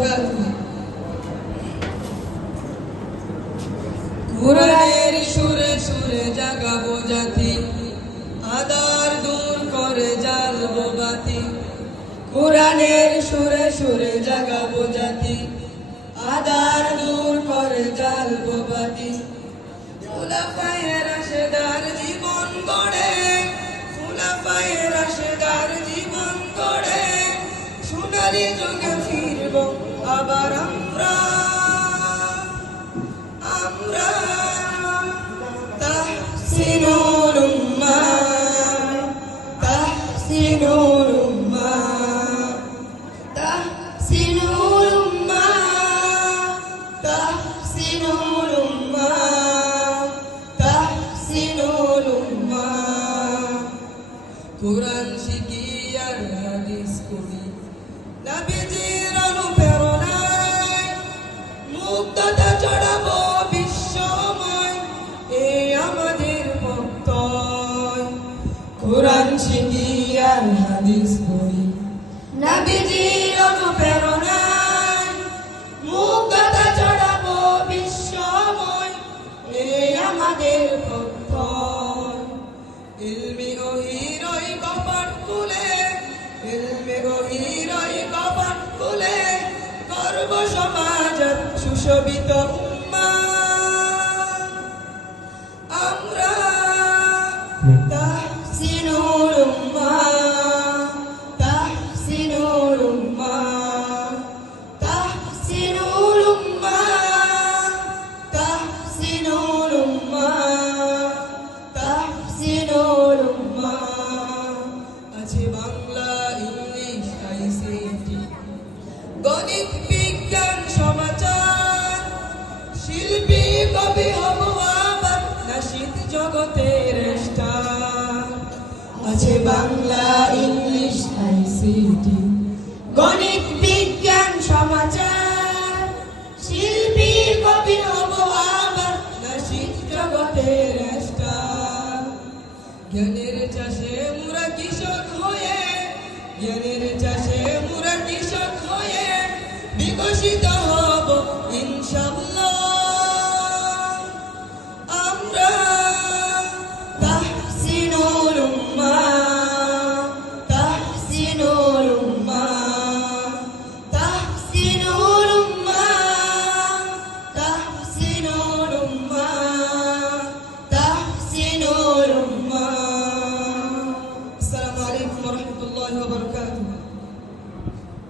খ্যাতি। কোরআনের সুরে সুরে জাগাবো জাতি, আদার দূর করে জ্বালবো বাতি। কোরআনের সুরে সুরে জাগাবো জাতি, আদার দূর করে জ্বালবো বাতি। খুলাফায়ে রাশেদার জীবন গড়ে, খুলাফায়ে রাশেদার জীবন গড়ে, সোনালী যুগে ফিরব আবার আমরা। আমরা তাহসিনুল উম্মাহ, তাহসিনুল উম্মাহ, তাহসিনুল উম্মাহ, তাহসিনুল উম্মাহ, তাহসিনুল উম্মাহ। কোরআন শিখি আর হাদিস পড়ি, নবীজির অনুপ্রেরণায় মুক্ততা ছড়াবো বিশ্বময়, এই আমাদের বক্তব্য। কোরআন শিখি আর হাদিস পড়ি, নবীজির অনুপ্রেরণায় মুক্ততা ছড়াবো বিশ্বময়, এই আমাদের বক্তব্য। ইলমি ওহিরই কপাট খুলে, ইলমি ওহিরই কপাট খুলে, গর্ব সমাজ সুশোভিত উম্মাহ। আমরা তাহসিনুল উম্মাহ, তাহসিনুল উম্মাহ, তাহসিনুল উম্মাহ, তাহসিনুল উম্মাহ, তাহসিনুল উম্মাহ। আছে বাংলা, ইংলিশ, আইসিটি, গণিত, বিজ্ঞান, সমাচার, শিল্পী কবি হব আবার, নাশিদ জগতের স্টার। আছে বাংলা, ইংলিশ, আইসিটি, গণিত, বিজ্ঞান, সমাচার, শিল্পী কবি হব আবার, নাশিদ জগতের স্টার। জ্ঞানের চাষে